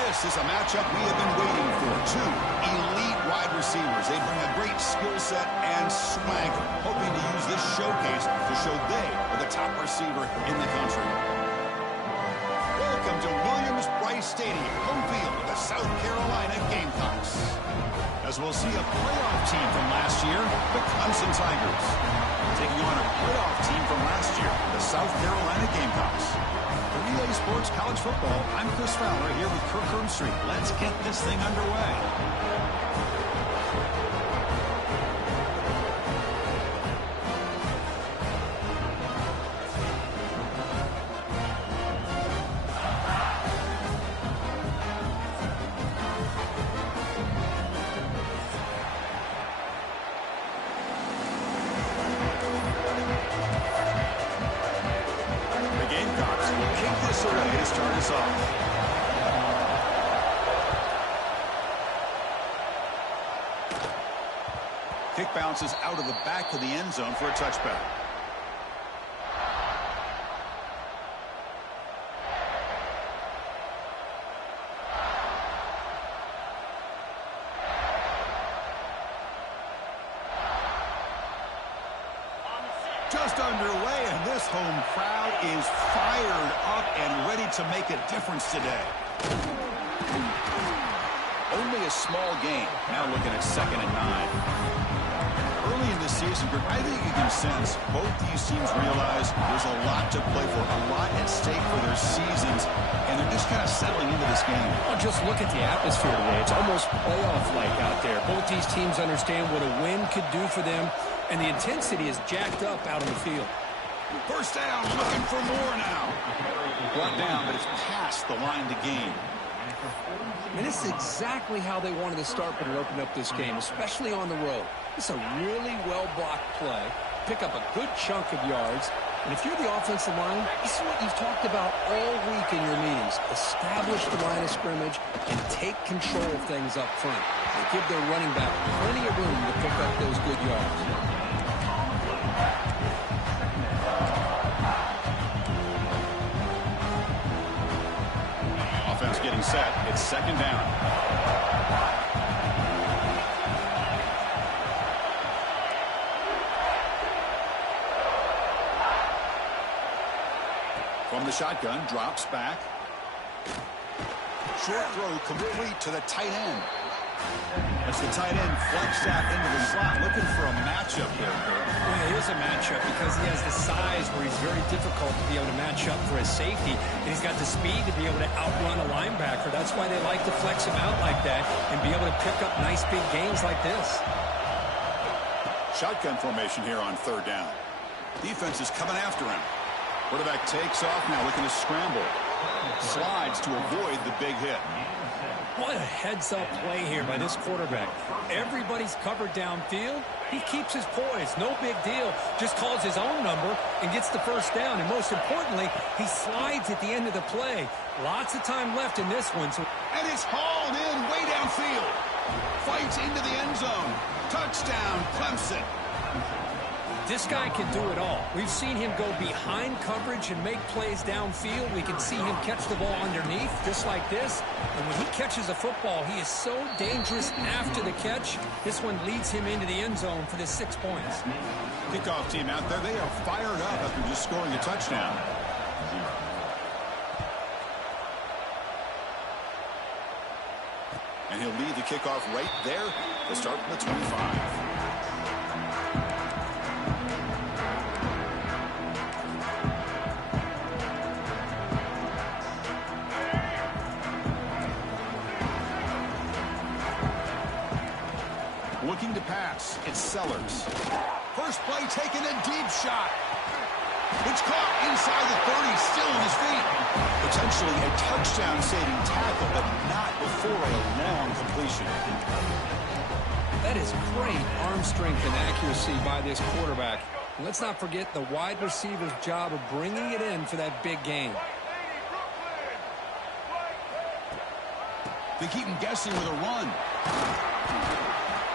This is a matchup we have been waiting for. Two elite wide receivers. They bring a great skill set and swagger, hoping to use this showcase to show they are the top receiver in the country. Welcome to Williams-Brice Stadium, home field of the South Carolina Gamecocks. As we'll see a playoff team from last year, the Clemson Tigers, taking on a playoff team from last year, the South Carolina Gamecocks. For Relay Sports College Football, I'm Chris Fowler here with Kirk Herbstreit. Let's get this thing underway. To start us off. Kick bounces out of the back of the end zone for a touchback. Just underway, and this home crowd is fired up and ready to make a difference today. Only a small gain. Now looking at 2nd and 9. Early in the season, I think you can sense both these teams realize there's a lot to play for, a lot at stake for their seasons, and they're just kind of settling into this game. Well, just look at the atmosphere today. It's almost playoff-like out there. Both these teams understand what a win could do for them, and the intensity is jacked up out on the field. First down, looking for more now. Brought down, but it's past the line to gain. And this is exactly how they wanted to start when it opened up this game, especially on the road. It's a really well-blocked play. Pick up a good chunk of yards. And if you're the offensive line, this is what you've talked about all week in your meetings. Establish the line of scrimmage and take control of things up front. They give their running back plenty of room to pick up those good yards. Offense getting set. It's 2nd down. From the shotgun, drops back. Short throw complete to the tight end. As the tight end flexed out into the slot, looking for a matchup there, Kirk. Well, it is a matchup because he has the size where he's very difficult to be able to match up for his safety, and he's got the speed to be able to outrun a linebacker. That's why they like to flex him out like that and be able to pick up nice big gains like this. Shotgun formation here on 3rd down. Defense is coming after him. Quarterback takes off now, looking to scramble. Slides to avoid the big hit. What a heads-up play here by this quarterback. Everybody's covered downfield. He keeps his poise. No big deal. Just calls his own number and gets the first down. And most importantly, he slides at the end of the play. Lots of time left in this one. And it's hauled in way downfield. Fights into the end zone. Touchdown, Clemson. This guy can do it all. We've seen him go behind coverage and make plays downfield. We can see him catch the ball underneath, just like this. And when he catches a football, he is so dangerous after the catch. This one leads him into the end zone for the 6 points. Kickoff team out there, they are fired up after just scoring a touchdown. And he'll lead the kickoff right there to start from the 25. Looking to pass, it's Sellers. First play taken, a deep shot. It's caught inside the 30, still on his feet. Potentially a touchdown-saving tackle, but not before a long completion. That is great arm strength and accuracy by this quarterback. Let's not forget the wide receiver's job of bringing it in for that big game. They keep him guessing with a run.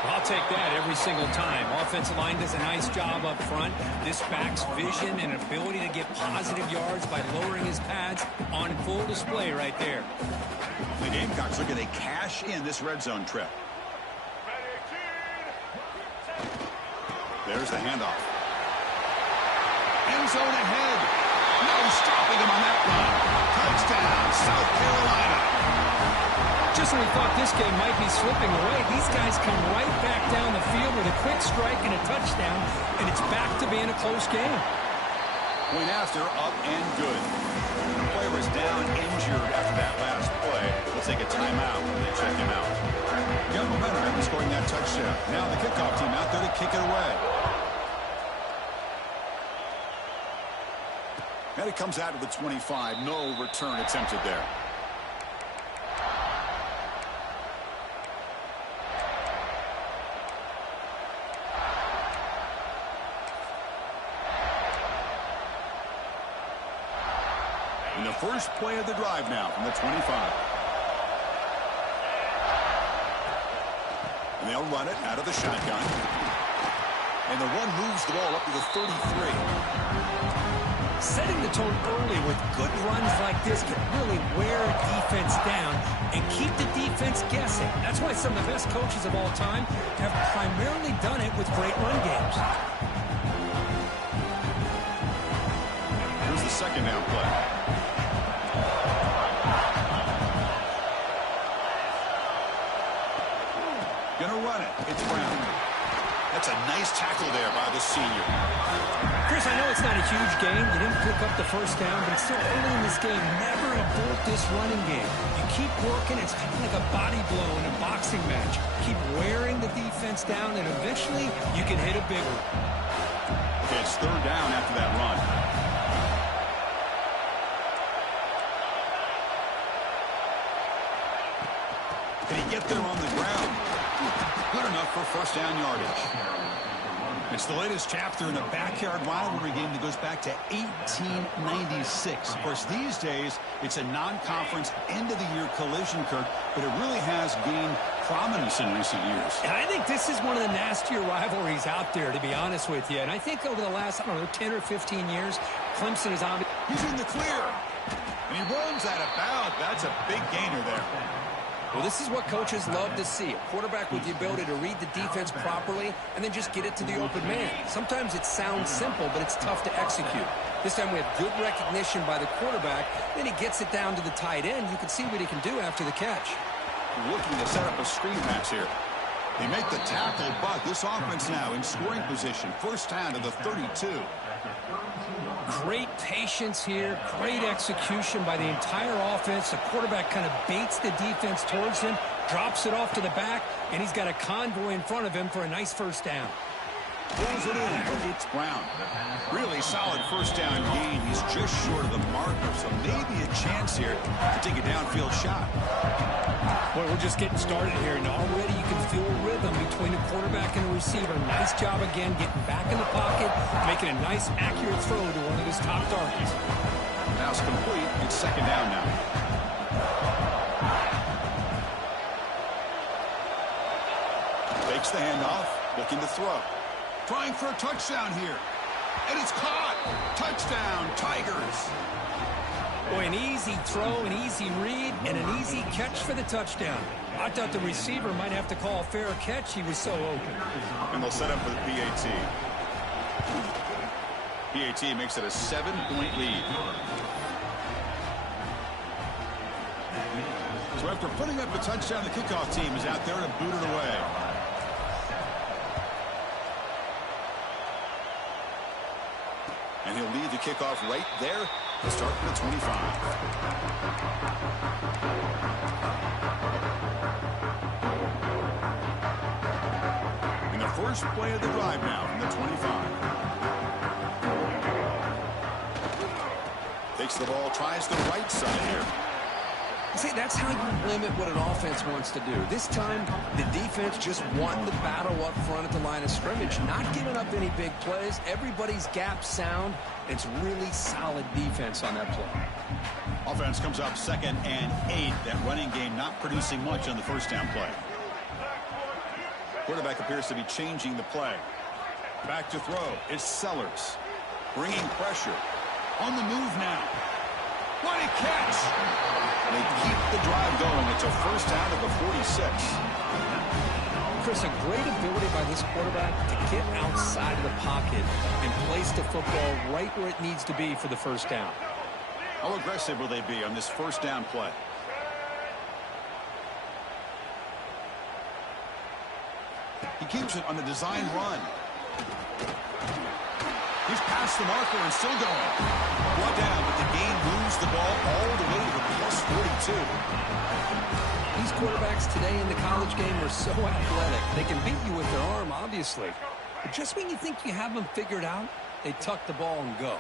I'll take that every single time. Offensive line does a nice job up front. This back's vision and ability to get positive yards by lowering his pads on full display right there. The Gamecocks looking to cash in this red zone trip. There's the handoff. End zone ahead. No stopping him on that run. Touchdown, South Carolina. Just when we thought this game might be slipping away, these guys come right back down the field with a quick strike and a touchdown, and it's back to being a close game. Point after, up and good. The player was down injured after that last play. We'll take a timeout when they check him out. Got momentum after scoring that touchdown. Now the kickoff team out there to kick it away. And it comes out to the 25. No return attempted there. And the first play of the drive now from the 25. And they'll run it out of the shotgun. And the one moves the ball up to the 33. Setting the tone early with good runs like this can really wear a defense down and keep the defense guessing. That's why some of the best coaches of all time have primarily done it with great run games. Here's the second down play. Gonna run it. It's Brown. That's a nice tackle there by the senior. Chris, I know it's not a huge game. You didn't pick up the first down, but it's still early in this game. Never abort this running game. You keep working. It's kind of like a body blow in a boxing match. Keep wearing the defense down, and eventually you can hit a big one. Okay, it's third down after that run. Can he get there on the ground? Good enough for first down yardage. It's the latest chapter in the backyard rivalry game that goes back to 1896. Of course, these days, it's a non-conference end-of-the-year collision, Kirk, but it really has gained prominence in recent years. And I think this is one of the nastier rivalries out there, to be honest with you. And I think over the last, 10 or 15 years, Clemson is on. He's in the clear. And he runs out of bounds. That's a big gainer there. Well, this is what coaches love to see. A quarterback with the ability to read the defense properly and then just get it to the open man. Sometimes it sounds simple, but it's tough to execute. This time we have good recognition by the quarterback. Then he gets it down to the tight end. You can see what he can do after the catch. Looking to set up a screen pass here. They make the tackle, but this offense now in scoring position. First down to the 32. Great patience here, great execution by the entire offense. The quarterback kind of baits the defense towards him, drops it off to the back, and he's got a convoy in front of him for a nice first down. Pulls it in. It's Brown. Really solid first down gain. He's just short of the marker, so maybe a chance here to take a downfield shot. Boy, we're just getting started here, and already you can feel a rhythm between the quarterback and the receiver. Nice job again getting back in the pocket, making a nice, accurate throw to one of his top targets. Pass complete. It's second down now. Takes the handoff, looking to throw. Trying for a touchdown here. And it's caught. Touchdown, Tigers. Boy, an easy throw, an easy read, and an easy catch for the touchdown. I thought the receiver might have to call a fair catch. He was so open. And they'll set up for the PAT. PAT makes it a 7-point lead. So after putting up a touchdown, the kickoff team is out there to boot it away. And he'll lead the kickoff right there to start from the 25. And the first play of the drive now from the 25. Takes the ball, tries the right side here. See, that's how you limit what an offense wants to do. This time, the defense just won the battle up front at the line of scrimmage, not giving up any big plays. Everybody's gap sound. It's really solid defense on that play. Offense comes up 2nd and 8. That running game not producing much on the first down play. Quarterback appears to be changing the play. Back to throw. It's Sellers. Bringing pressure. On the move now. What a catch! They keep the drive going. It's a first down at the 46. Chris, a great ability by this quarterback to get outside of the pocket and place the football right where it needs to be for the first down. How aggressive will they be on this first down play? He keeps it on the design run. He's past the marker and still going. Brought down, but the game moves the ball all the way to the plus 42. These quarterbacks today in the college game are so athletic. They can beat you with their arm, obviously. But just when you think you have them figured out, they tuck the ball and go.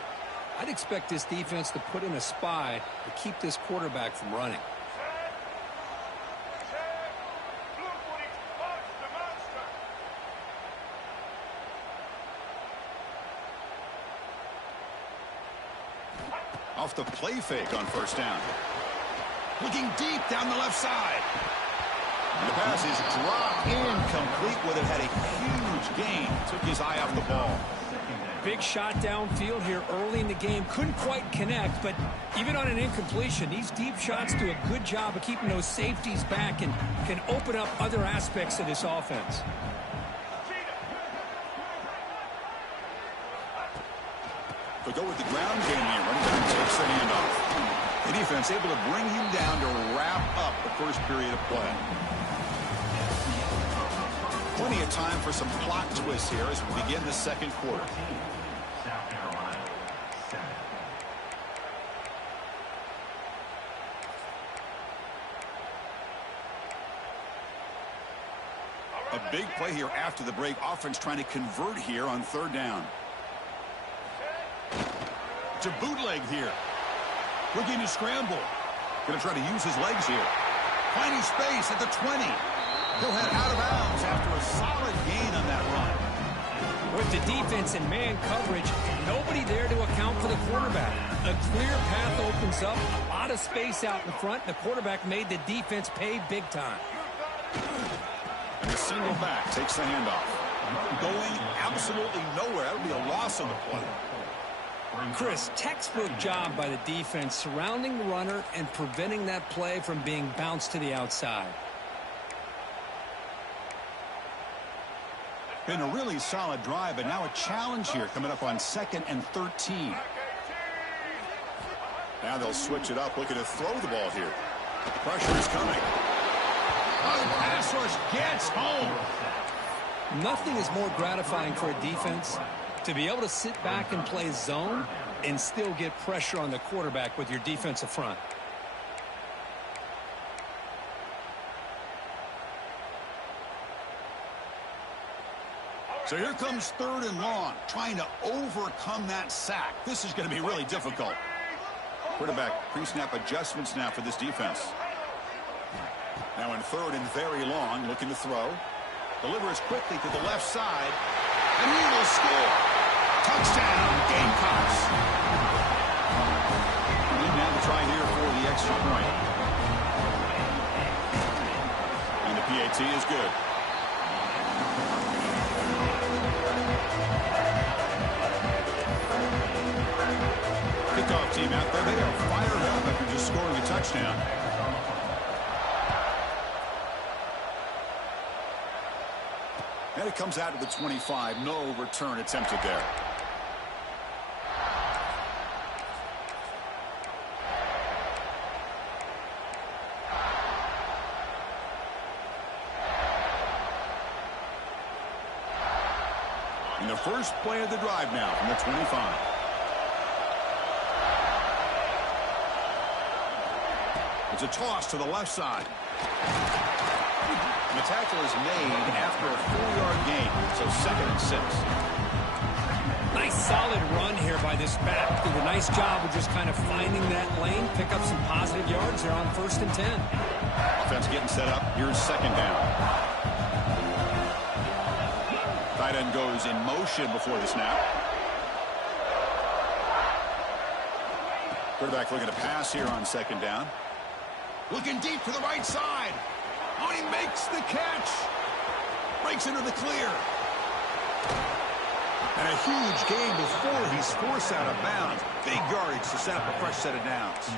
I'd expect this defense to put in a spy to keep this quarterback from running. Off the play fake on first down. Looking deep down the left side. And the pass is dropped incomplete with it. Had a huge gain. Took his eye off the ball. Big shot downfield here early in the game. Couldn't quite connect, but even on an incompletion, these deep shots do a good job of keeping those safeties back and can open up other aspects of this offense. But go with the ground game here. Running back takes the handoff. The defense able to bring him down to wrap up the first period of play. Plenty of time for some plot twists here as we begin the second quarter. A big play here after the break. Offense trying to convert here on third down. To bootleg here. Looking to scramble. Going to try to use his legs here. Finding space at the 20. He'll head out of bounds after a solid gain on that run. With the defense and man coverage, nobody there to account for the quarterback. A clear path opens up, a lot of space out in front. The quarterback made the defense pay big time. And the single back takes the handoff. Going absolutely nowhere. That'll be a loss on the play. Chris, textbook job by the defense surrounding the runner and preventing that play from being bounced to the outside. Been a really solid drive, but now a challenge here coming up on 2nd and 13. Now they'll switch it up, looking to throw the ball here. Pressure is coming. Oh, the pass rush gets home. Nothing is more gratifying for a defense to be able to sit back and play zone and still get pressure on the quarterback with your defensive front. So here comes 3rd and long, trying to overcome that sack. This is going to be really difficult. Quarterback pre-snap adjustments now for this defense. Now in 3rd and very long, looking to throw. Delivers quickly to the left side, and he will score. Touchdown, Gamecocks. And now to try here for the extra point. And the PAT is good. Kickoff team out there. They are fired up after just scoring a touchdown. And it comes out to the 25. No return attempted there. And the first play of the drive now from the 25. It's a toss to the left side. The tackle is made after a 4-yard gain, so 2nd and 6. Nice solid run here by this back. Did a nice job of just kind of finding that lane, pick up some positive yards there on 1st and 10. Offense getting set up. Here's 2nd down. Tight end goes in motion before the snap. Quarterback looking to pass here on 2nd down. Looking deep to the right side. Oh, he makes the catch. Breaks into the clear. And a huge gain before he's forced out of bounds. Big yardage to set up a fresh set of downs.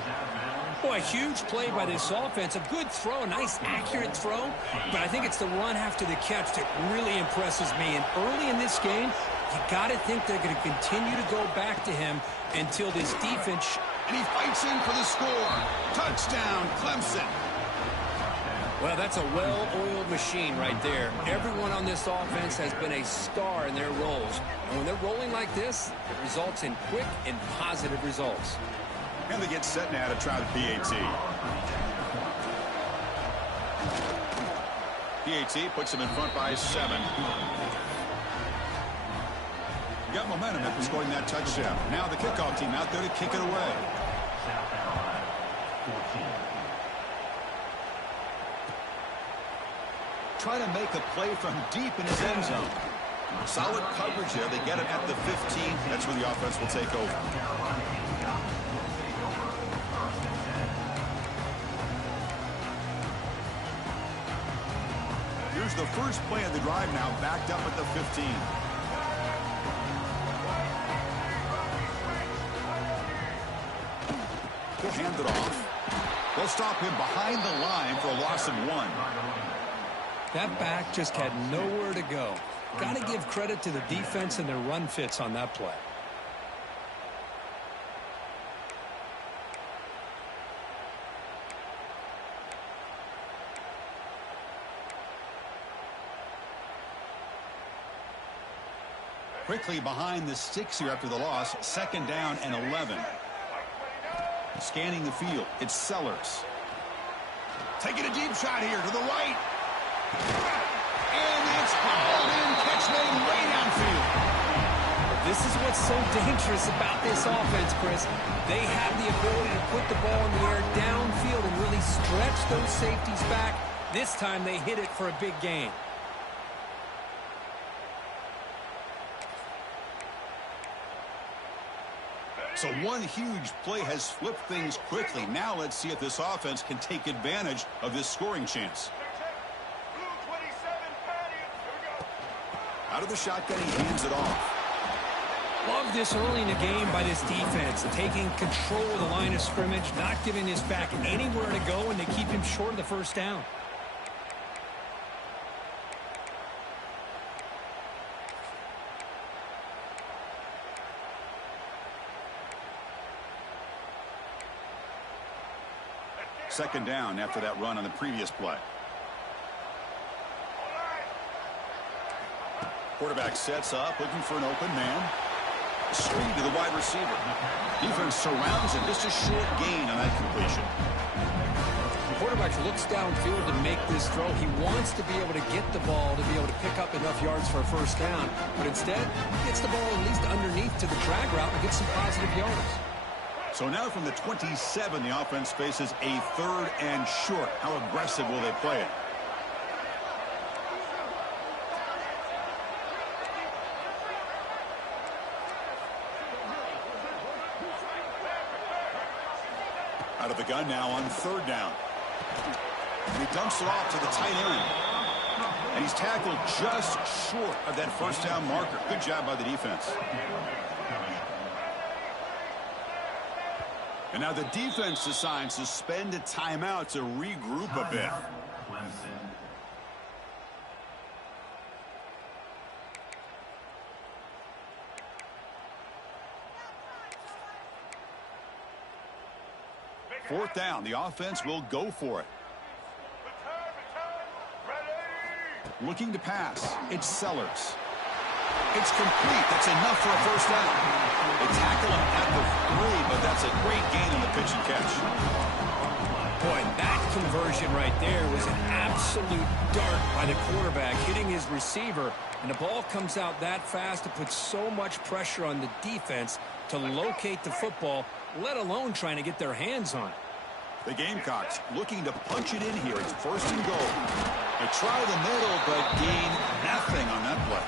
Boy, a huge play by this offense. A good throw, a nice accurate throw. But I think it's the run after the catch that really impresses me. And early in this game, you got to think they're going to continue to go back to him until this defense. And he fights in for the score. Touchdown, Clemson. Well, that's a well-oiled machine right there. Everyone on this offense has been a star in their roles. And when they're rolling like this, it results in quick and positive results. And they get set now to try the PAT. PAT puts them in front by 7. Got momentum after scoring that touchdown. Now the kickoff team out there to kick it away. Try to make a play from deep in his end zone. Solid coverage there. They get it at the 15. That's where the offense will take over. Here's the first play of the drive now, backed up at the 15. He'll hand it off. They'll stop him behind the line for a loss of 1. That back just had nowhere to go. Got to give credit to the defense and their run fits on that play. Quickly behind the 6 here after the loss. 2nd down and 11. Scanning the field. It's Sellers. Taking a deep shot here to the right. And it's hauled in. Catch made way downfield. This is what's so dangerous about this offense, Chris. They have the ability to put the ball in the air downfield and really stretch those safeties back. This time they hit it for a big gain. So one huge play has flipped things quickly. Now let's see if this offense can take advantage of this scoring chance. Out of the shotgun, he hands it off. Love this early in the game by this defense, taking control of the line of scrimmage, not giving his back anywhere to go, and they keep him short of the first down. Second down after that run on the previous play. Quarterback sets up, looking for an open man. Screen to the wide receiver. Defense surrounds him. Just a short gain on that completion. The quarterback looks downfield to make this throw. He wants to be able to get the ball to be able to pick up enough yards for a first down. But instead, he gets the ball at least underneath to the drag route and gets some positive yards. So now from the 27, the offense faces a 3rd and short. How aggressive will they play it? Out of the gun now on 3rd down. And he dumps it off to the tight end. And he's tackled just short of that first down marker. Good job by the defense. And now the defense decides to spend a timeout to regroup a bit. Fourth down, the offense will go for it. Looking to pass, it's Sellers. It's complete. That's enough for a first down. They tackle him at the 3, but that's a great gain on the pitch and catch. Boy, that conversion right there was an absolute dart by the quarterback, hitting his receiver, and the ball comes out that fast to put so much pressure on the defense to locate the football, let alone trying to get their hands on it. The Gamecocks looking to punch it in here. It's 1st and goal. They try the middle, but gain nothing on that play.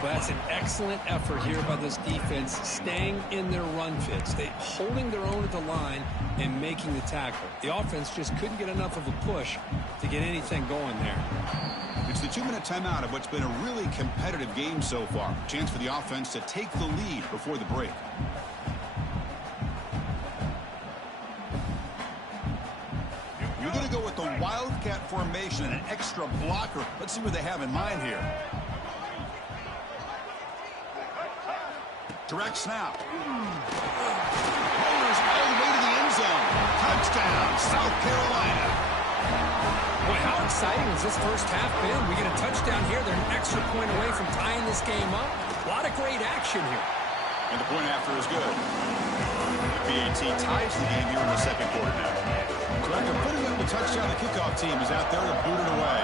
But that's an excellent effort here by this defense, staying in their run fits. They holding their own at the line and making the tackle. The offense just couldn't get enough of a push to get anything going there. It's the 2-minute timeout of what's been a really competitive game so far. Chance for the offense to take the lead before the break. You're going to go with the Wildcat formation and an extra blocker. Let's see what they have in mind here. Direct snap. Rollers all the way to the end zone. Touchdown, South Carolina. Boy, how exciting has this first half been? We get a touchdown here. They're an extra point away from tying this game up. A lot of great action here. And the point after is good. The PAT ties the game here in the second quarter now. So after putting up the touchdown, the kickoff team is out there to boot it away.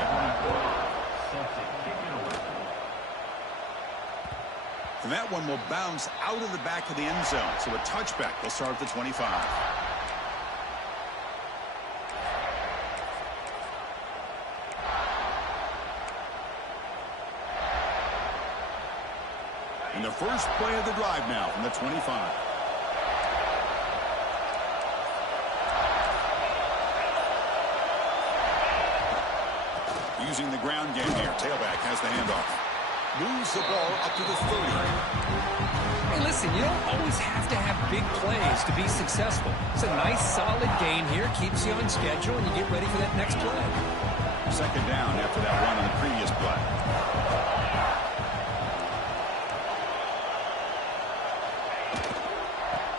And that one will bounce out of the back of the end zone. So a touchback. They'll start at the 25. And the first play of the drive now from the 25. Using the ground game here. Tailback has the handoff. Moves the ball up to the 30. Hey, listen, you don't always have to have big plays to be successful. It's a nice, solid gain here. Keeps you on schedule, and you get ready for that next play. Second down after that run on the previous play.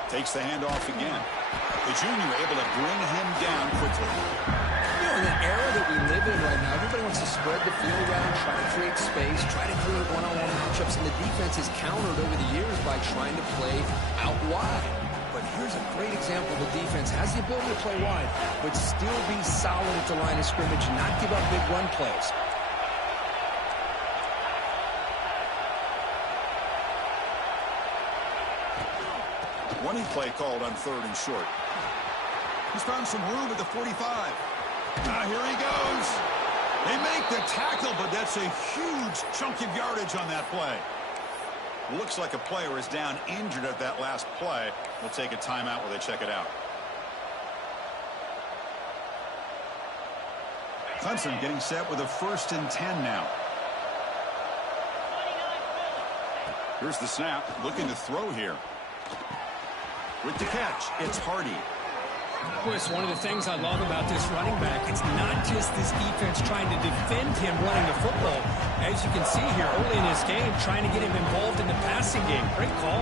Takes the handoff again. The junior able to bring him down quickly. You know, in the era that we live in right now, everybody wants to spread the field around, try to create space, try to create one-on-one matchups, and the defense has countered over the years by trying to play out wide. But here's a great example. The defense has the ability to play wide, but still be solid at the line of scrimmage and not give up big run plays. Running play called on 3rd and short. He's found some room at the 45. Here he goes. They make the tackle, but that's a huge chunk of yardage on that play. Looks like a player is down injured at that last play. We'll take a timeout while they check it out. Clemson getting set with a 1st and 10 now. Here's the snap. Looking to throw here. With the catch, it's Hardy. Chris, one of the things I love about this running back, it's not just this defense trying to defend him running the football. As you can see here early in this game, trying to get him involved in the passing game. Great call.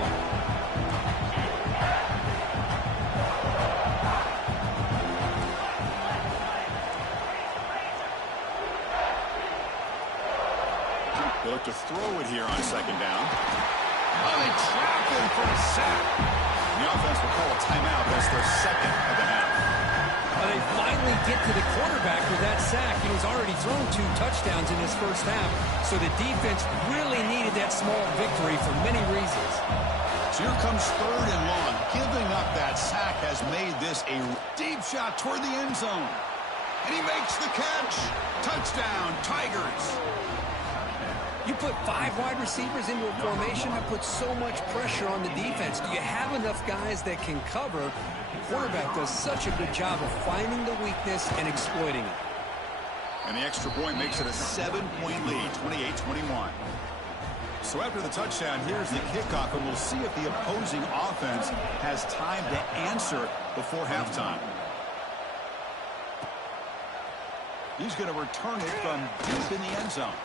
They look to throw it here on 2nd down. Oh, they trap him for a sack. The offense will call a timeout. That's their 2nd of the half. Well, they finally get to the quarterback with that sack. He's already thrown 2 touchdowns in his first half, so the defense really needed that small victory for many reasons. So here comes 3rd and long. Giving up that sack has made this a deep shot toward the end zone. And he makes the catch. Touchdown, Tigers. You put 5 wide receivers into a formation, that puts so much pressure on the defense. Do you have enough guys that can cover? The quarterback does such a good job of finding the weakness and exploiting it. And the extra point makes it a 7-point lead, 28-21. So after the touchdown, here's the kickoff, and we'll see if the opposing offense has time to answer before halftime. He's going to return it from deep in the end zone.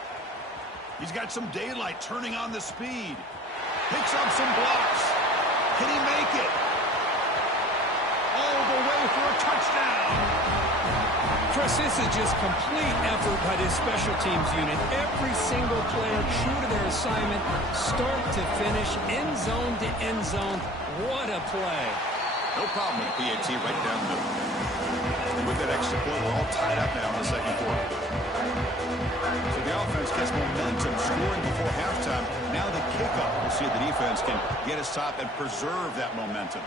He's got some daylight, turning on the speed. Picks up some blocks. Can he make it? All the way for a touchdown. Chris, this is just complete effort by this special teams unit. Every single player true to their assignment, start to finish, end zone to end zone. What a play. No problem with PAT right down the middle. And with that extra point, we're all tied up now in the second quarter. So the offense gets momentum scoring before halftime. Now the kickoff. We'll see if the defense can get a stop and preserve that momentum.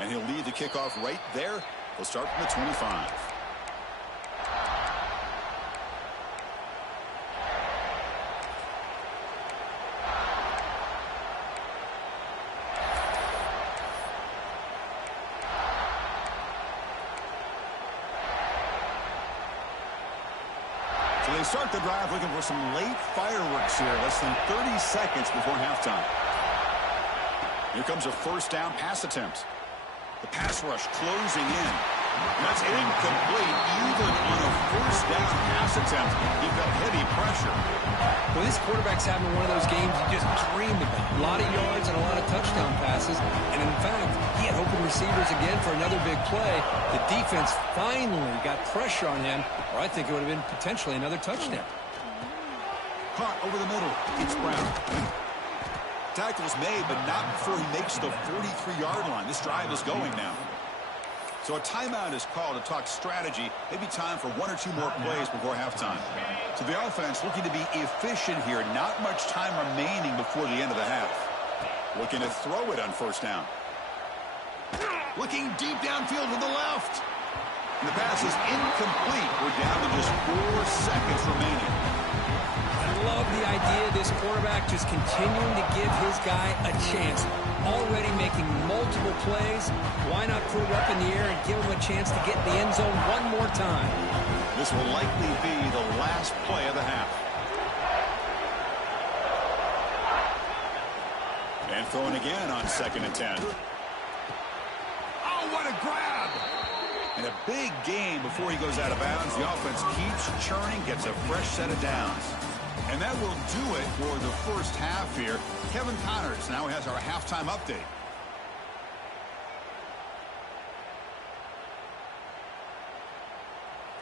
And he'll lead the kickoff right there. We'll start from the 25. So they start the drive looking for some late fireworks here, less than 30 seconds before halftime. Here comes a first down pass attempt. The pass rush closing in. That's incomplete. Even on a first down pass attempt, he felt heavy pressure. Well, this quarterback's having one of those games you just dreamed about. A lot of yards and a lot of touchdown passes. And in fact, he had open receivers again for another big play. The defense finally got pressure on him, or I think it would have been potentially another touchdown. Caught over the middle. It's Brown. Tackle's made, but not before he makes the 43-yard line. This drive is going now. So a timeout is called to talk strategy. Maybe time for one or two more plays before halftime. So the offense looking to be efficient here. Not much time remaining before the end of the half. Looking to throw it on first down. Looking deep downfield to the left. And the pass is incomplete. We're down to just 4 seconds remaining. I love the idea of this quarterback just continuing to give his guy a chance. Already making multiple plays. Why not put it up in the air and give him a chance to get in the end zone one more time? This will likely be the last play of the half. And throwing again on 2nd and 10. Oh, what a grab! And a big gain before he goes out of bounds. The offense keeps churning, gets a fresh set of downs. And that will do it for the first half here. Kevin Connors now has our halftime update.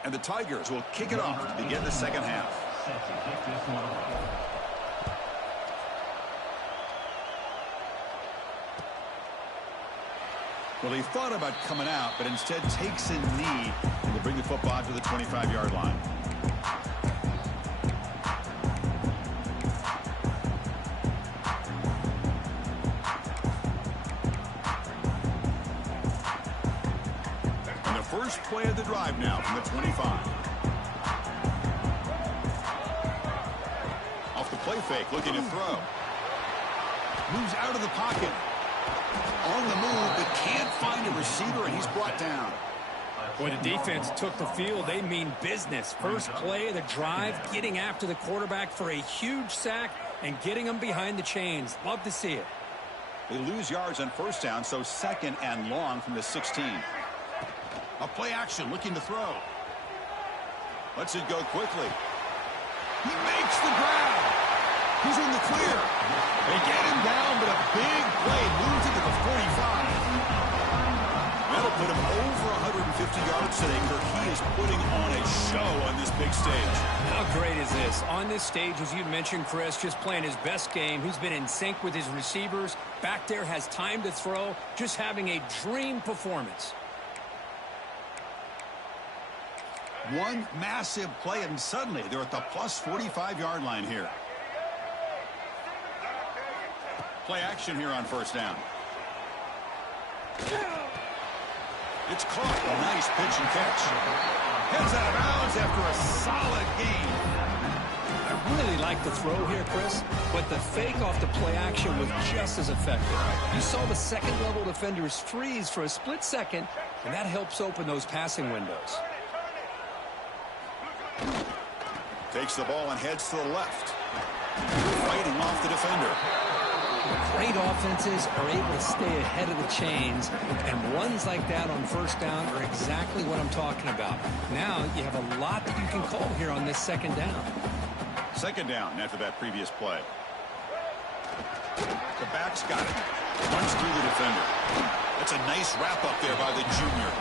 And the Tigers will kick it off to begin the second half. Well, he thought about coming out, but instead takes a knee and will bring the football to the 25-yard line. First play of the drive now from the 25. Off the play fake, looking to throw. Moves out of the pocket. On the move, but can't find a receiver, and he's brought down. Boy, the defense took the field. They mean business. First play of the drive, getting after the quarterback for a huge sack and getting him behind the chains. Love to see it. They lose yards on first down, so 2nd and long from the 16. A play action, looking to throw. Lets it go quickly. He makes the grab. He's in the clear. They get him down, but a big play moves into the 45. That'll put him over 150 yards today. He is putting on a show on this big stage. How great is this? On this stage, as you mentioned, Chris, just playing his best game. He's been in sync with his receivers. Back there, has time to throw. Just having a dream performance. One massive play, and suddenly they're at the plus 45-yard line here. Play action here on first down. It's caught. A nice pitch and catch. Heads out of bounds after a solid gain. I really like the throw here, Chris, but the fake off the play action was just as effective. You saw the second-level defenders freeze for a split second, and that helps open those passing windows. Takes the ball and heads to the left. Fighting off the defender. Great offenses are able to stay ahead of the chains, and runs like that on first down are exactly what I'm talking about. Now you have a lot that you can call here on this 2nd down. 2nd down after that previous play. The back's got it. Runs through the defender. That's a nice wrap up there by the junior.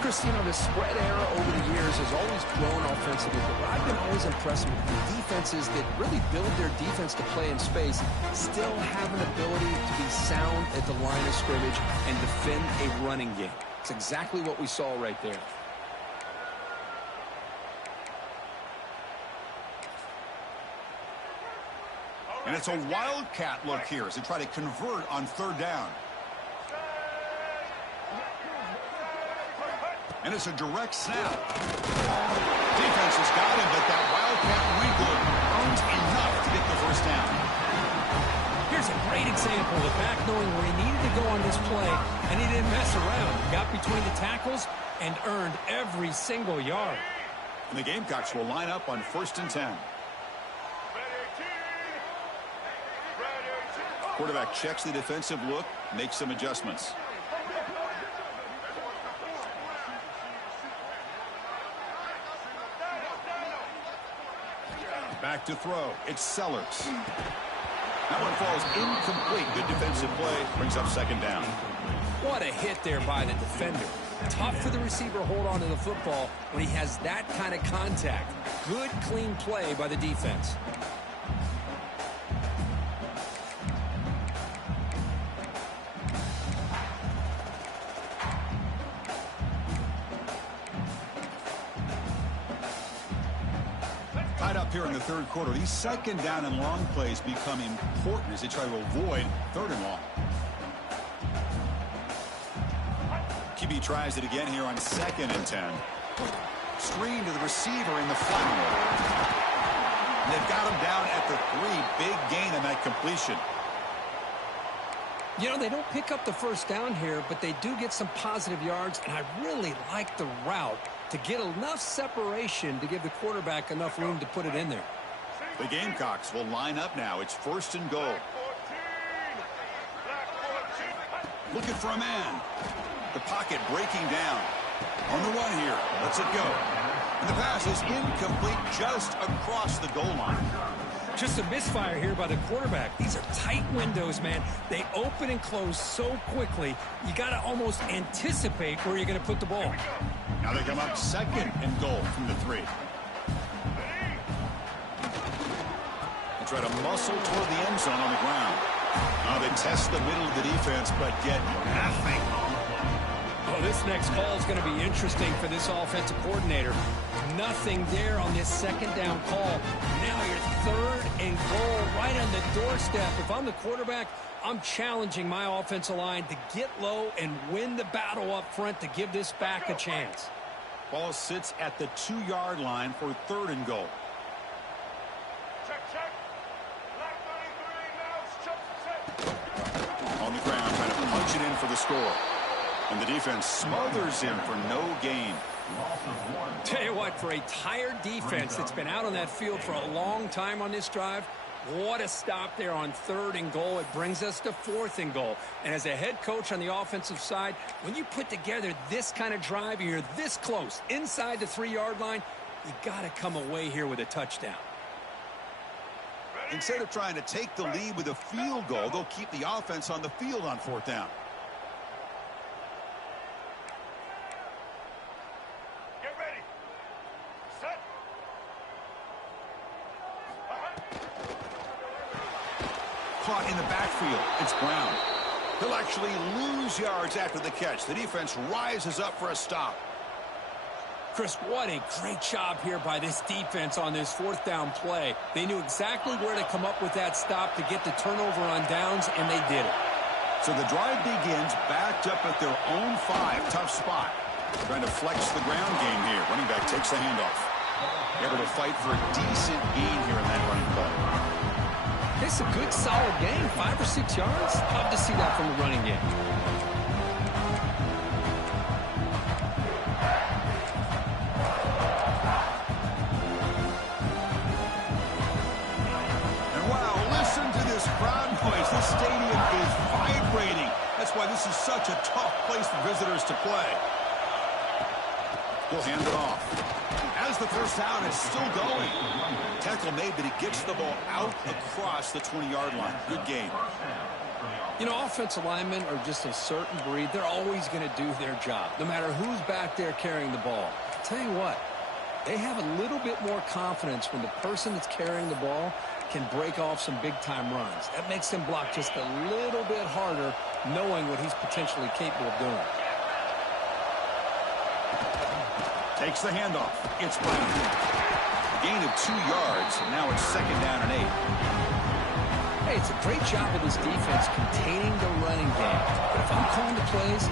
Chris, you know, the spread era over the years has always grown offensively, but I've been always impressed with the defenses that really build their defense to play in space, still have an ability to be sound at the line of scrimmage and defend a running game. It's exactly what we saw right there. And it's a wildcat look here as they try to convert on 3rd down. And it's a direct snap. Defense has got him, but that wildcat wiggle earns enough to get the first down. Here's a great example of the back knowing where he needed to go on this play, and he didn't mess around. Got between the tackles and earned every single yard. And the Gamecocks will line up on 1st and 10. Quarterback checks the defensive look, makes some adjustments. Back to throw. It's Sellers. That one falls incomplete. Good defensive play. Brings up 2nd down. What a hit there by the defender. Tough for the receiver to hold on to the football when he has that kind of contact. Good, clean play by the defense. Tied up here in the 3rd quarter. These 2nd down and long plays become important as they try to avoid 3rd and long. QB tries it again here on 2nd and 10. Screen to the receiver in the flat. And they've got him down at the 3. Big gain in that completion. You know, they don't pick up the 1st down here, but they do get some positive yards, and I really like the route to get enough separation to give the quarterback enough room to put it in there. The Gamecocks will line up now. It's 1st and goal. Looking for a man. The pocket breaking down. On the run here. Lets it go. And the pass is incomplete just across the goal line. Just a misfire here by the quarterback. These are tight windows, man. They open and close so quickly, you got to almost anticipate where you're going to put the ball. Now they come up 2nd and goal from the 3. They try to muscle toward the end zone on the ground. Now they test the middle of the defense, but get nothing. Oh, this next call is going to be interesting for this offensive coordinator. Nothing there on this 2nd down call. Now you're 3rd and goal right on the doorstep. If I'm the quarterback, I'm challenging my offensive line to get low and win the battle up front to give this back a chance. Ball sits at the 2-yard line for 3rd and goal. On the ground, trying to punch it in for the score. And the defense smothers him for no gain. Tell you what, for a tired defense that's been out on that field for a long time on this drive, what a stop there on 3rd and goal. It brings us to 4th and goal. And as a head coach on the offensive side, when you put together this kind of drive and you're this close inside the 3-yard line, you got to come away here with a touchdown. Instead of trying to take the lead with a field goal, they'll keep the offense on the field on 4th down. Caught in the backfield. It's Brown. He'll actually lose yards after the catch. The defense rises up for a stop. Chris, what a great job here by this defense on this 4th down play. They knew exactly where to come up with that stop to get the turnover on downs, and they did it. So the drive begins backed up at their own 5. Tough spot. Trying to flex the ground game here. Running back takes the handoff. Able to fight for a decent gain here in that running play. It's a good, solid game. 5 or 6 yards. Love to see that from the running game. And wow, listen to this crowd noise. This stadium is vibrating. That's why this is such a tough place for visitors to play. He'll hand it off. As the 1st down is still going. Tackle made, but he gets the ball out across the 20-yard line. Good game. You know, offensive linemen are just a certain breed. They're always going to do their job, no matter who's back there carrying the ball. I'll tell you what, they have a little bit more confidence when the person that's carrying the ball can break off some big-time runs. That makes them block just a little bit harder, knowing what he's potentially capable of doing. Takes the handoff. It's Brown. Gain of 2 yards. Now it's 2nd down and 8. Hey, it's a great job of this defense containing the running game. But if I'm calling the plays,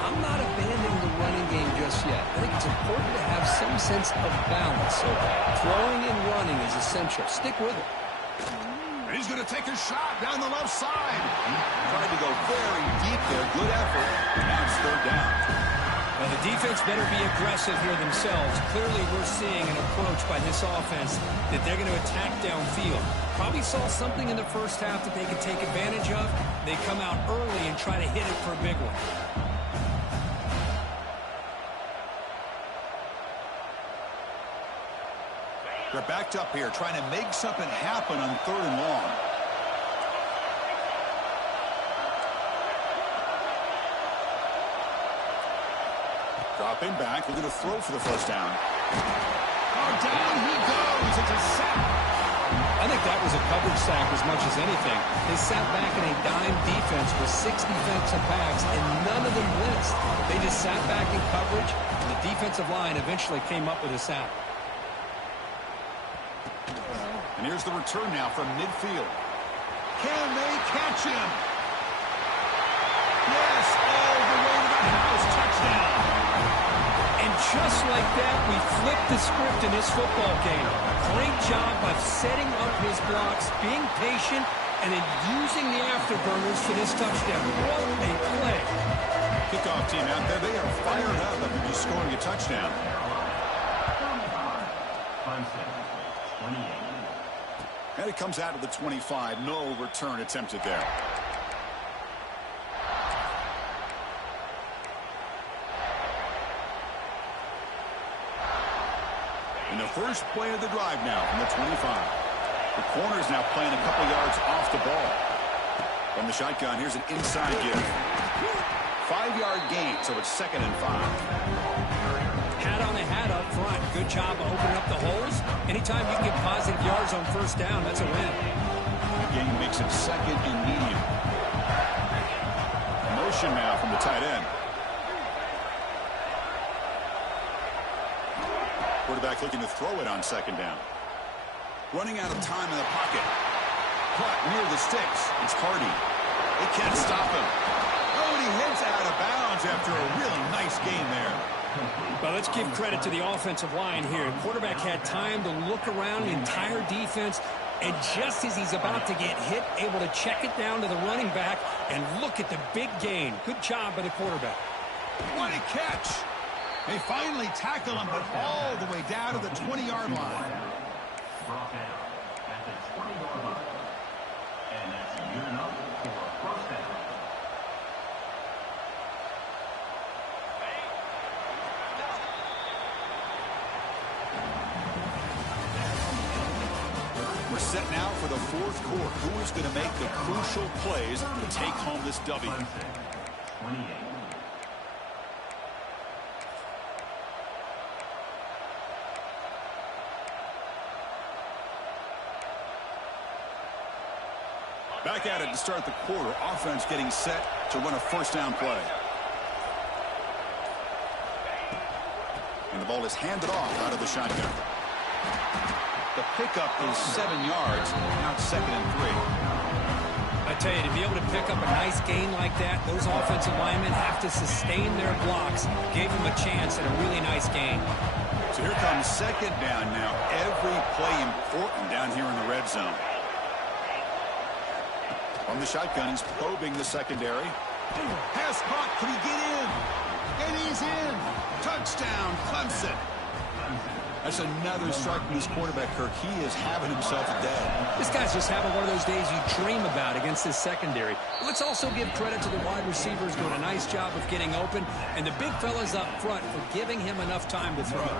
I'm not abandoning the running game just yet. I think it's important to have some sense of balance. So throwing and running is essential. Stick with it. And he's going to take a shot down the left side. Trying to go very deep there. Good effort. Now it's 3rd down. Well, the defense better be aggressive here themselves. Clearly, we're seeing an approach by this offense that they're going to attack downfield. Probably saw something in the first half that they could take advantage of. They come out early and try to hit it for a big one. They're backed up here, trying to make something happen on 3rd and long. Dropping back, looking to throw for the first down. Oh, down he goes. It's a sack. I think that was a coverage sack as much as anything. They sat back in a dime defense with 6 defensive backs, and none of them blitzed. They just sat back in coverage, and the defensive line eventually came up with a sack. And here's the return now from midfield. Can they catch him? Yes, all the way to the house. Touchdown. And just like that, we flipped the script in this football game. Great job of setting up his blocks, being patient, and then using the afterburners for this touchdown. What a play. Kickoff team out there. They are fired up after just scoring a touchdown. And it comes out of the 25. No return attempted there. And the first play of the drive now from the 25. The corner's now playing a couple yards off the ball. From the shotgun, here's an inside give. 5-yard gain, so it's 2nd and 5. Hat on a hat up front. Good job of opening up the holes. Anytime you can get positive yards on first down, that's a win. The game makes it 2nd and medium. Motion now from the tight end. Quarterback looking to throw it on 2nd down. Running out of time in the pocket. Caught near the sticks. It's Hardy. They can't stop him. Oh, and he heads out of bounds after a really nice game there. Well, let's give credit to the offensive line here. Quarterback had time to look around the entire defense, and just as he's about to get hit, able to check it down to the running back, and look at the big gain. Good job by the quarterback. What a catch. They finally tackle him, but all the way down to the 20-yard line. Brought down at the 20-yard line. And that's good enough for a first down. We're set now for the 4th quarter. Who is going to make the crucial plays to take home this W? 28. Back at it to start the quarter. Offense getting set to run a first down play. And the ball is handed off out of the shotgun. The pickup is 7 yards. Now it's 2nd and 3. I tell you, to be able to pick up a nice gain like that, those offensive linemen have to sustain their blocks. Gave them a chance at a really nice gain. So here comes 2nd down now. Every play important down here in the red zone. From the shotgun, he's probing the secondary. Pass caught. Can he get in? And he's in. Touchdown, Clemson. That's another strike from his quarterback, Kirk. He is having himself a day. This guy's just having one of those days you dream about against this secondary. Let's also give credit to the wide receivers doing a nice job of getting open, and the big fellas up front for giving him enough time to throw.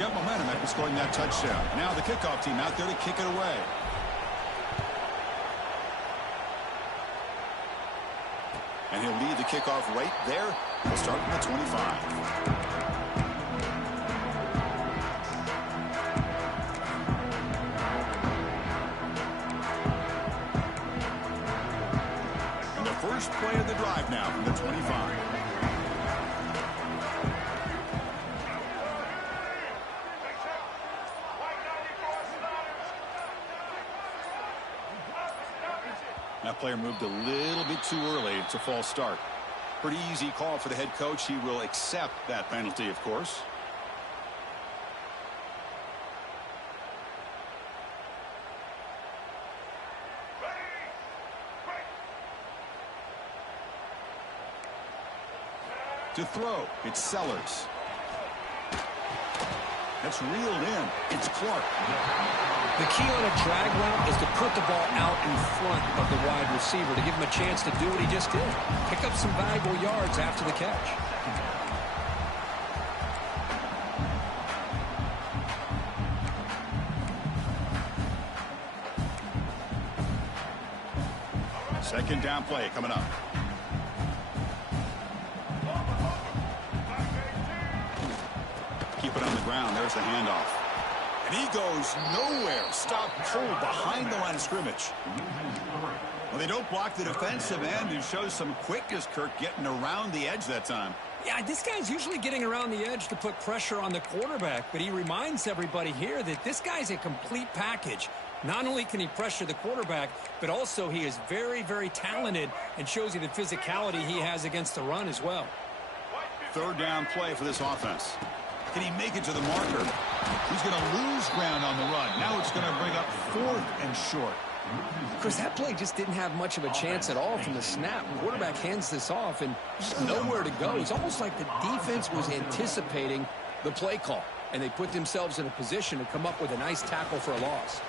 Got momentum after scoring that touchdown. Now the kickoff team out there to kick it away. And he'll lead the kickoff right there. We'll start from the 25. And the first play of the drive now from the 25. That player moved a little bit too early. It's a false start. Pretty easy call for the head coach. He will accept that penalty, of course. To throw, it's Sellers. That's reeled in. It's Clark. The key on a drag route is to put the ball out in front of the wide receiver to give him a chance to do what he just did. Pick up some valuable yards after the catch. Second down play coming up. Keep it on the ground. There's the handoff. And he goes nowhere. Stop cold behind the line of scrimmage. Well, they don't block the defensive end, who shows some quickness, Kirk, getting around the edge that time. Yeah, this guy's usually getting around the edge to put pressure on the quarterback, but he reminds everybody here that this guy's a complete package. Not only can he pressure the quarterback, but also he is very, very talented and shows you the physicality he has against the run as well. Third down play for this offense. Can he make it to the marker? He's going to lose ground on the run. Now it's going to bring up 4th and short. Chris, that play just didn't have much of a chance at all from the snap. The quarterback hands this off and just nowhere to go. It's almost like the defense was anticipating the play call, and they put themselves in a position to come up with a nice tackle for a loss.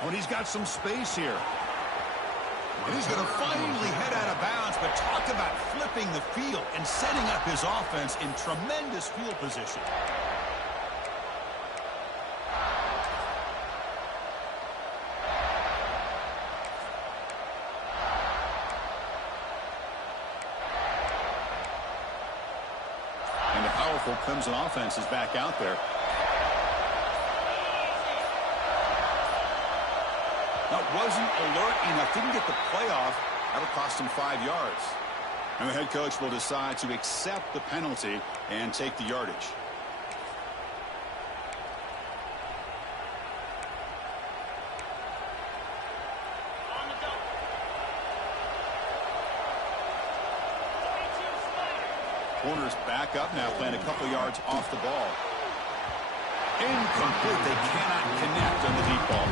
Oh, and he's got some space here. And he's going to finally head out of bounds, but talk about flipping the field and setting up his offense in tremendous field position. And the powerful Clemson offense is back out there. That wasn't alert enough. Didn't get the playoff. That'll cost him 5 yards. And the head coach will decide to accept the penalty and take the yardage. Corners back up now, playing a couple yards off the ball. Incomplete. They cannot connect on the deep ball.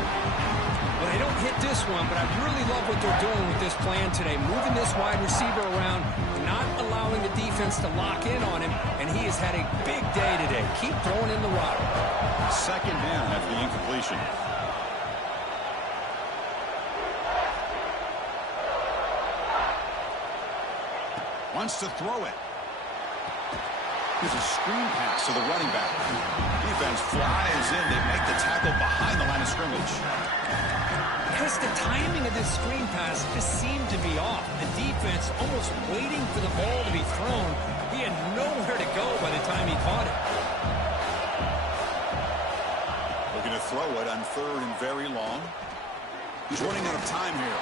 Well, they don't hit this one, but I really love what they're doing with this plan today. Moving this wide receiver around, not allowing the defense to lock in on him, and he has had a big day today. Keep throwing in the rock. Second down after the incompletion. Wants to throw it. Here's a screen pass to the running back. Defense flies in. They make the tackle behind the line of scrimmage. Chris, the timing of this screen pass just seemed to be off. The defense almost waiting for the ball to be thrown. He had nowhere to go by the time he caught it. Looking to throw it on 3rd and very long. He's running out of time here.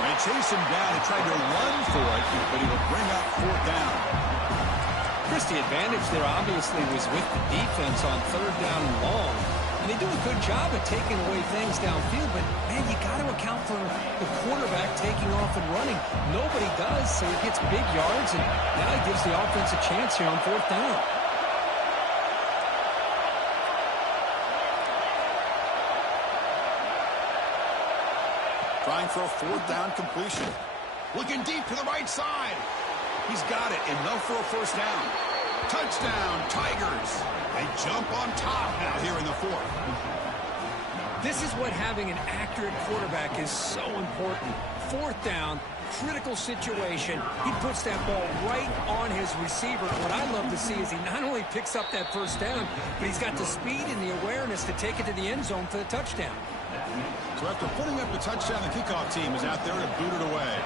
They chase him down. He tried to run for it, but he will bring up 4th down. Chris, the advantage there obviously was with the defense on 3rd down and long. And they do a good job of taking away things downfield, but, man, you got to account for the quarterback taking off and running. Nobody does, so he gets big yards, and now he gives the offense a chance here on 4th down. Trying for a 4th down completion. Looking deep to the right side. He's got it. Enough for a 1st down. Touchdown, Tigers. They jump on top now here in the 4th. This is what having an accurate quarterback is so important. 4th down, critical situation. He puts that ball right on his receiver. What I love to see is he not only picks up that 1st down, but he's got the speed and the awareness to take it to the end zone for the touchdown. So after putting up the touchdown, the kickoff team is out there to boot it away.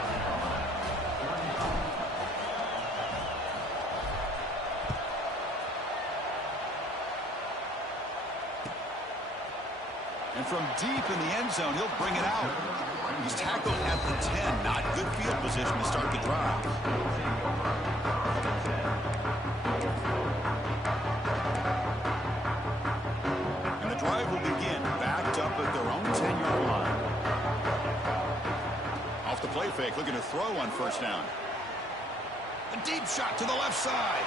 And from deep in the end zone, he'll bring it out. He's tackled at the 10. Not good field position to start the drive. And the drive will begin backed up at their own 10-yard line. Off the play fake, looking to throw on 1st down. A deep shot to the left side.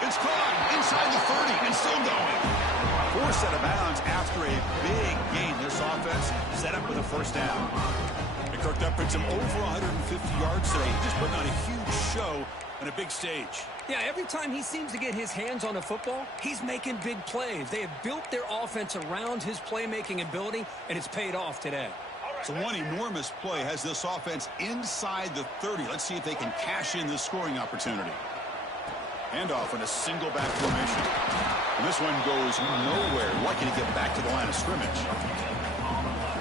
It's caught inside the 30 and still going. Forced out of bounds after a big gain. This offense set up with a first down. And Kirk, that puts him over 150 yards today. He's just putting on a huge show on a big stage. Yeah, every time he seems to get his hands on the football, he's making big plays. They have built their offense around his playmaking ability, and it's paid off today. So one enormous play has this offense inside the 30. Let's see if they can cash in this scoring opportunity. Handoff in a single back formation. And this one goes nowhere. Lucky to get back to the line of scrimmage.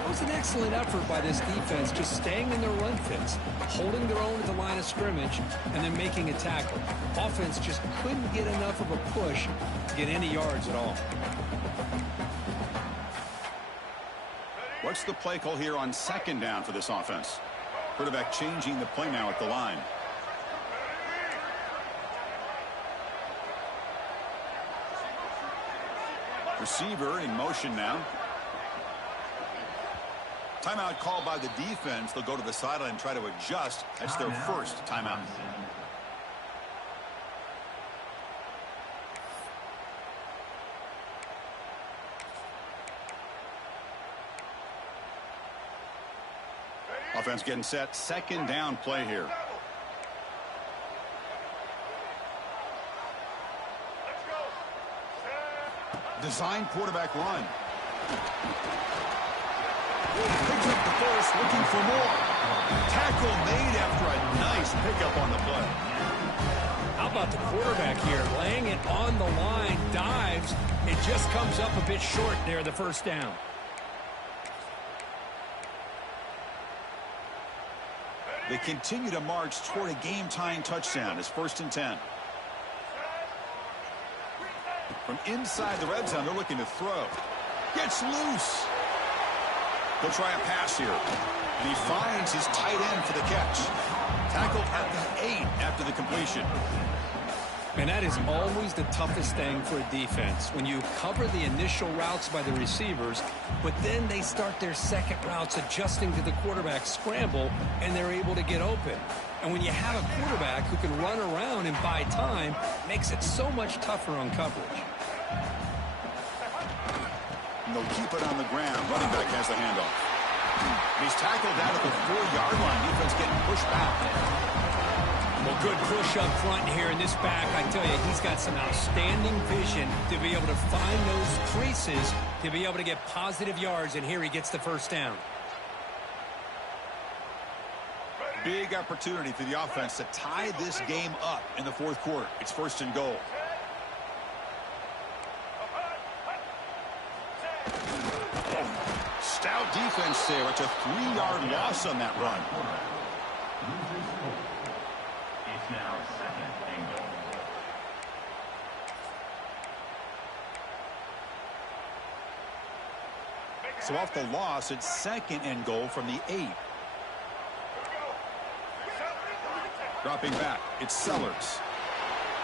It was an excellent effort by this defense, just staying in their run fits, holding their own at the line of scrimmage, and then making a tackle. Offense just couldn't get enough of a push to get any yards at all. What's the play call here on second down for this offense? Quarterback changing the play now at the line. Receiver in motion now. Timeout called by the defense. They'll go to the sideline and try to adjust. That's their first timeout. Offense getting set. Second down play here. Design quarterback run. Picks up the first, looking for more. Tackle made after a nice pickup on the play. How about the quarterback here, laying it on the line, dives. It just comes up a bit short there, the first down. They continue to march toward a game-tying touchdown. It's 1st and 10. From inside the red zone, they're looking to throw. Gets loose. They'll try a pass here. And he finds his tight end for the catch. Tackled at the 8 after the completion. And that is always the toughest thing for a defense. When you cover the initial routes by the receivers, but then they start their second routes adjusting to the quarterback scramble, and they're able to get open. And when you have a quarterback who can run around and buy time, it makes it so much tougher on coverage. And they'll keep it on the ground. Running back has the handoff. He's tackled out at the 4-yard line. Defense getting pushed back. Well, good push up front here in this back. I tell you, he's got some outstanding vision to be able to find those creases, to be able to get positive yards, and here he gets the first down. Big opportunity for the offense to tie this game up in the 4th quarter. It's 1st and goal. Stout defense there. It's a 3-yard loss on that run. It's now 2nd and goal. So off the loss, it's 2nd and goal from the 8. Dropping back, it's Sellers.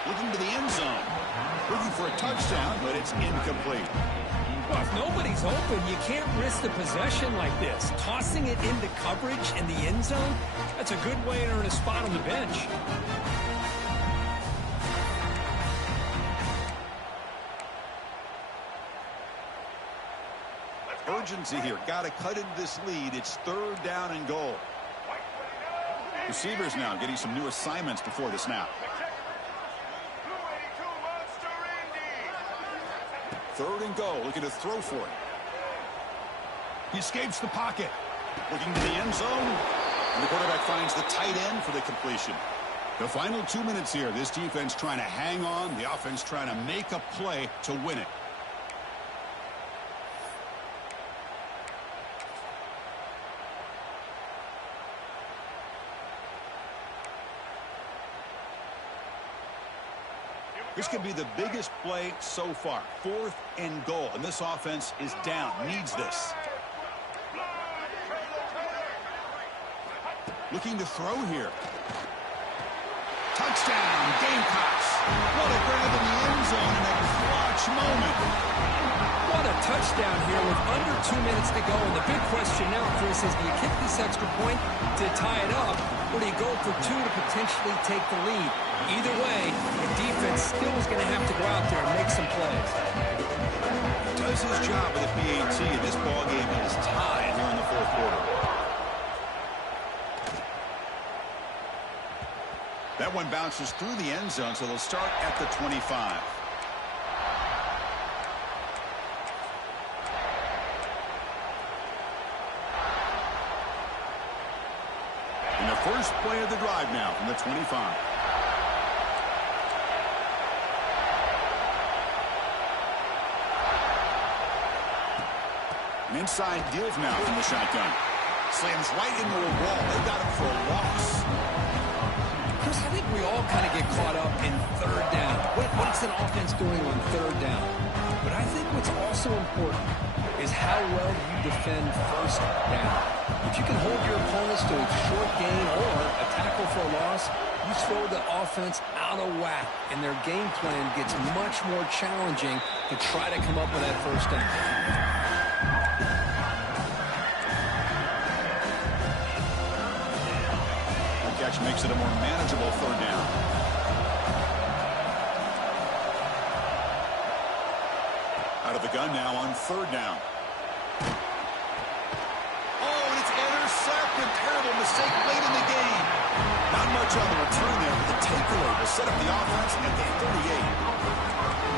Looking to the end zone. Looking for a touchdown, but it's incomplete. Well, if nobody's open, you can't risk the possession like this. Tossing it into coverage in the end zone, that's a good way to earn a spot on the bench. Urgency here. Got to cut into this lead. It's 3rd down and goal. Receivers now getting some new assignments before the snap. 3rd and goal. Looking to throw for it. He escapes the pocket. Looking to the end zone. And the quarterback finds the tight end for the completion. The final 2 minutes here. This defense trying to hang on. The offense trying to make a play to win it. This could be the biggest play so far. 4th and goal. And this offense is down. Needs this. Looking to throw here. Touchdown, Gamecocks. What a grab in the end zone in a clutch moment. What a touchdown here with under 2 minutes to go. And the big question now, Chris, is do you kick this extra point to tie it up, or do you go for 2 to potentially take the lead? Either way, the defense still is going to have to go out there and make some plays. does his job with the PAT, and this ball game is tied here in the fourth quarter. That one bounces through the end zone, so they'll start at the 25. And the first play of the drive now from the 25. An inside give now from the shotgun. Slams right into a wall. They got him for a loss. Chris, I think we all kind of get caught up in third down. What's an offense doing on third down? But I think what's also important is how well you defend first down. If you can hold your opponents to a short gain or a tackle for a loss, you throw the offense out of whack, and their game plan gets much more challenging to try to come up with that first down. Catch makes it a more manageable third down. Out of the gun now on third down. Oh, and it's intercepted. Terrible mistake late in the game. Not much on the return there, but the takeaway will set up the offense at the 38.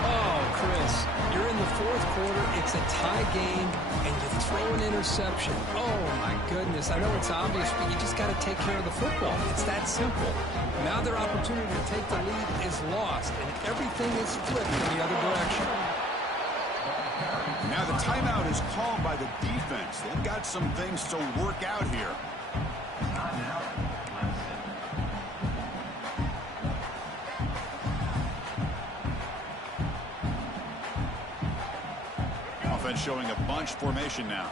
Oh, Chris, you're in the fourth quarter. It's a tie game, and you throw an interception. Oh, my goodness. I know it's obvious, but you just got to take care of the football. It's that simple. Now their opportunity to take the lead is lost, and everything is flipped in the other direction. Now the timeout is called by the defense. They've got some things to work out here. Offense showing a bunch formation now.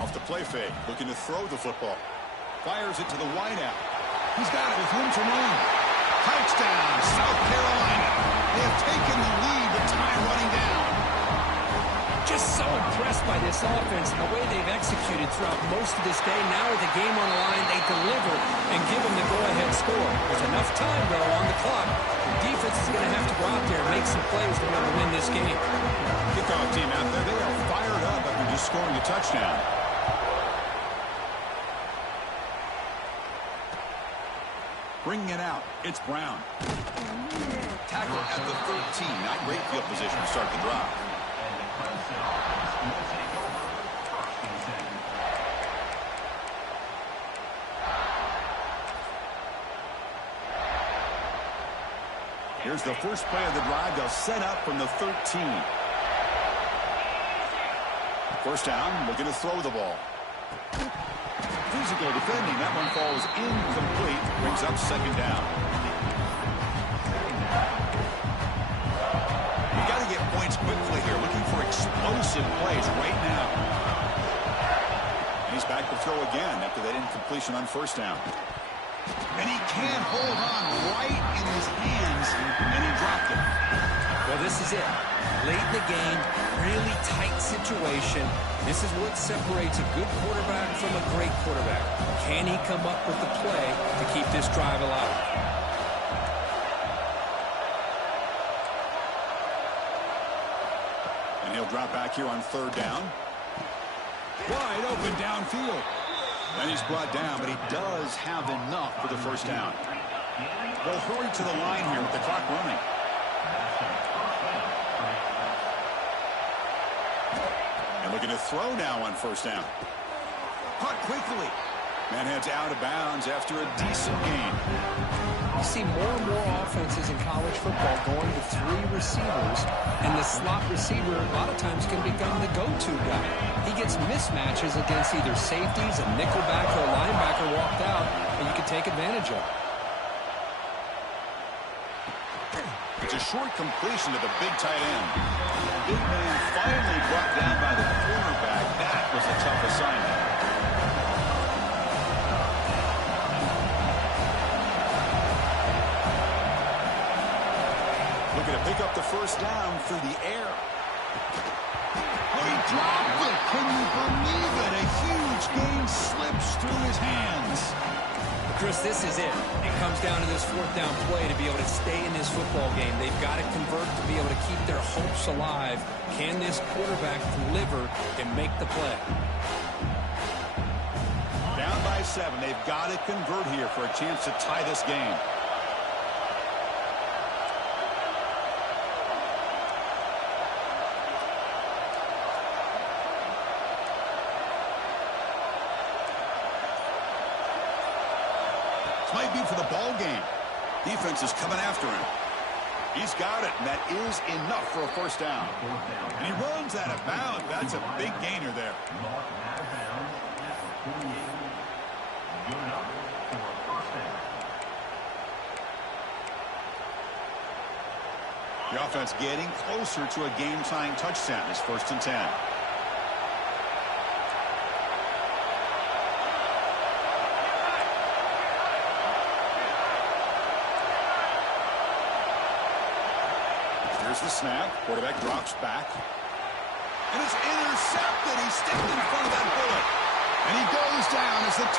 Off the play fake, looking to throw the football. Fires it to the wideout. He's got it with room to run. Touchdown, South Carolina. They have taken the lead with time running down. Just so impressed by this offense and the way they've executed throughout most of this day. Now with the game on the line, they deliver and give them the go-ahead score. There's enough time, though, on the clock. The defense is going to have to go out there and make some plays to be able to win this game. Kickoff team out there, they are fired up after just scoring a touchdown. Bringing it out, it's Brown. Tackle at the 13. Not great field position to start the drive. Here's the first play of the drive. They'll set up from the 13. First down, looking to throw the ball. Physical defending. That one falls incomplete. Brings up second down. You got to get points quickly here. Looking for explosive plays right now. And he's back to throw again after that incompletion on first down. And he can't hold on right in his hands, and he dropped it. Well, this is it. Late in the game, really tight situation. This is what separates a good quarterback from a great quarterback. Can he come up with the play to keep this drive alive? And he'll drop back here on third down. Wide open downfield. And he's brought down, but he does have enough for the first down. They'll hurry to the line here with the clock running. And looking to throw now on first down. Caught quickly. Man heads out of bounds after a decent gain. You see more and more offenses in college football going to three receivers, and the slot receiver a lot of times can become the go-to guy. He gets mismatches against either safeties, a nickelback, or a linebacker walked out, and you can take advantage of it. It's a short completion to the big tight end. Big man finally brought down by the cornerback. That was a tough assignment. Looking to pick up the first down through the air. Oh, he dropped it. Can you believe it? A huge gain slips through his hands. The Chris, this is it. It comes down to this fourth down play to be able to stay in this football game. They've got to convert to be able to keep their hopes alive. Can this quarterback deliver and make the play? Down by 7. They've got to convert here for a chance to tie this game. Might be for the ball game. Defense is coming after him. He's got it, and that is enough for a first down. And he runs out of bounds. That's a big gainer there. The offense getting closer to a game-tying touchdown. It's 1st and 10. Here's the snap. Quarterback drops back. And it's intercepted. He stepped in front of that bullet. And he goes down as the